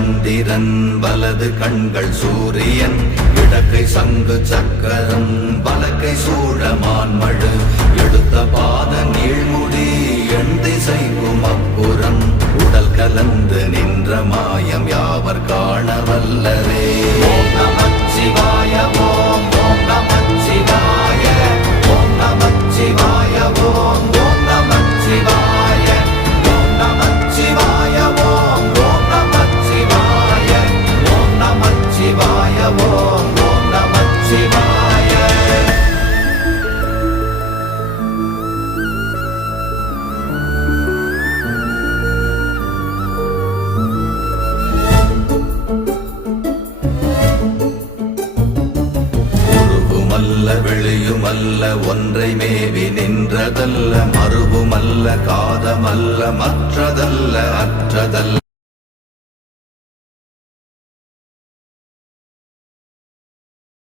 சந்திரன் வலது கண்கள் சூரியன் இடக்கை சங்கு சக்கரம் வலக்கை சூழமான்மழு எடுத்த பாத நீழ்முடி எண் திசைக்கும் அப்புறம் உடல் கலந்து நின்ற மாயம் யாவர் காண வல்லரே. ஓம் நமச்சிவாய ஓம் ஓம் நமச்சிவாய ஓம் நமச்சிவாய ஓம் ஓம் நமச்சிவாய ஓம் நமச்சிவாய ஓம் ஓம் நமச்சிவாய ஓம் நமச்சிவாய ஓம் ஓம் நமச்சிவாய. வெளியுமல்ல ஒன்றை மேவி நின்றதல்ல மறுவுமல்ல காதமல்ல மற்றதல்ல அற்றதல்ல